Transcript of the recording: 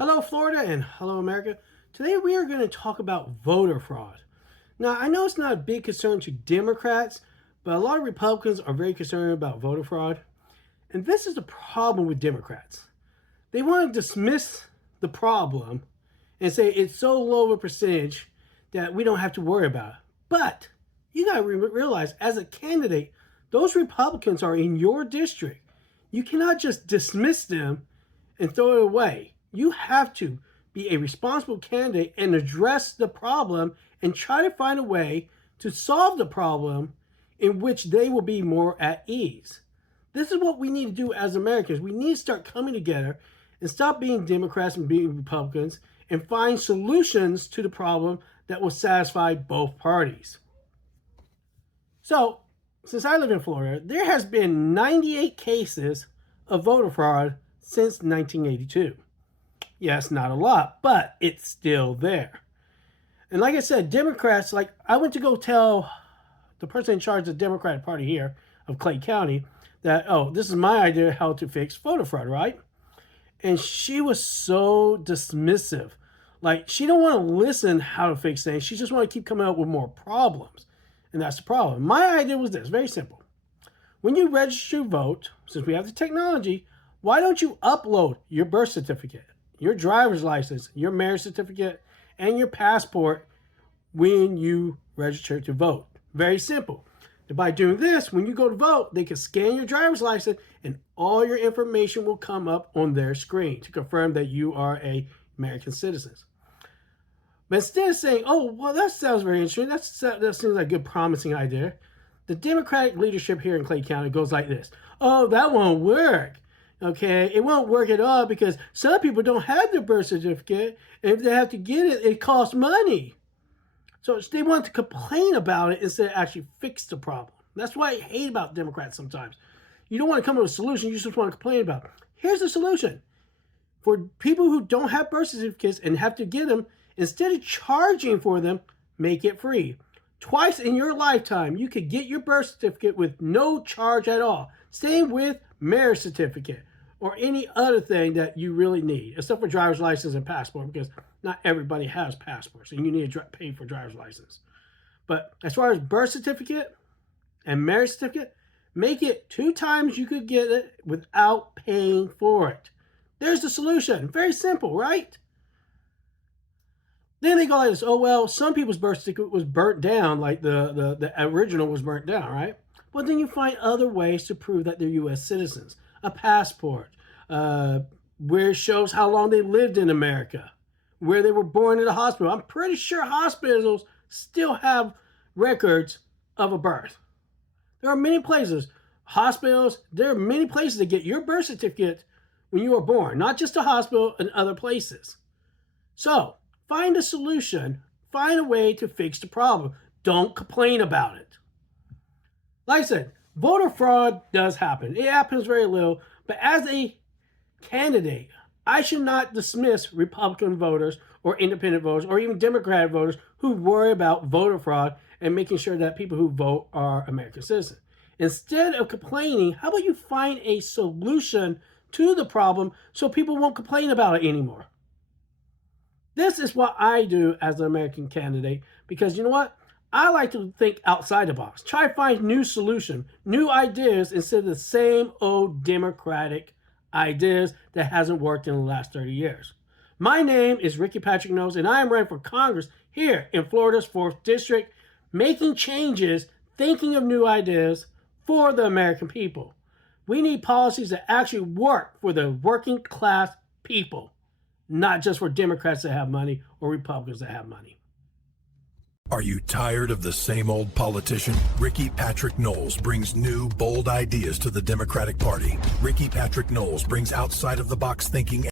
Hello, Florida, and hello, America. Today we are going to talk about voter fraud. Now, I know it's not a big concern to Democrats, but a lot of Republicans are very concerned about voter fraud. And this is the problem with Democrats. They want to dismiss the problem and say it's so low of a percentage that we don't have to worry about it. But you got to realize, as a candidate, those Republicans are in your district. You cannot just dismiss them and throw it away. You have to be a responsible candidate and address the problem and try to find a way to solve the problem in which they will be more at ease. This is what we need to do as Americans. We need to start coming together and stop being Democrats and being Republicans and find solutions to the problem that will satisfy both parties. So, since I live in Florida, there has been 98 cases of voter fraud since 1982. Yes, not a lot, but it's still there. And like I said, Democrats, I went to go tell the person in charge of the Democratic Party here of Clay County that, this is my idea how to fix voter fraud, right? And she was so dismissive. She don't want to listen how to fix things. She just want to keep coming up with more problems. And that's the problem. My idea was this, very simple. When you register to vote, since we have the technology, why don't you upload your birth certificate, your driver's license, your marriage certificate, and your passport when you register to vote? Very simple. And by doing this, when you go to vote, they can scan your driver's license and all your information will come up on their screen to confirm that you are an American citizen. But instead of saying, that sounds very interesting, that seems like a good, promising idea, the Democratic leadership here in Clay County goes like this. That won't work. Okay, it won't work at all because some people don't have their birth certificate, and if they have to get it, it costs money. So they want to complain about it instead of actually fix the problem. That's why I hate about Democrats sometimes. You don't want to come up with a solution, you just want to complain about it. Here's the solution. For people who don't have birth certificates and have to get them, instead of charging for them, make it free. Twice in your lifetime, you could get your birth certificate with no charge at all. Same with marriage certificate or any other thing that you really need, except for driver's license and passport, because not everybody has passports, and you need to pay for driver's license. But as far as birth certificate and marriage certificate, make it 2 times you could get it without paying for it. There's the solution. Very simple, right? Then they go like this, some people's birth certificate was burnt down, like the original was burnt down, right? But then you find other ways to prove that they're U.S. citizens. A passport, where it shows how long they lived in America, where they were born in a hospital. I'm pretty sure hospitals still have records of a birth. There are many places, hospitals, there are many places to get your birth certificate when you were born, not just a hospital and other places. So, find a solution, find a way to fix the problem. Don't complain about it. Like I said, voter fraud does happen. It happens very little, but as a candidate, I should not dismiss Republican voters or independent voters or even Democratic voters who worry about voter fraud and making sure that people who vote are American citizens. Instead of complaining, how about you find a solution to the problem so people won't complain about it anymore? This is what I do as an American candidate because you know what? I like to think outside the box. Try to find new solutions, new ideas instead of the same old Democratic ideas that hasn't worked in the last 30 years. My name is Ricky Patrick Knowles, and I am running for Congress here in Florida's 4th District, making changes, thinking of new ideas for the American people. We need policies that actually work for the working class people, not just for Democrats that have money or Republicans that have money. Are you tired of the same old politician? Ricky Patrick Knowles brings new, bold ideas to the Democratic Party. Ricky Patrick Knowles brings outside-of-the-box thinking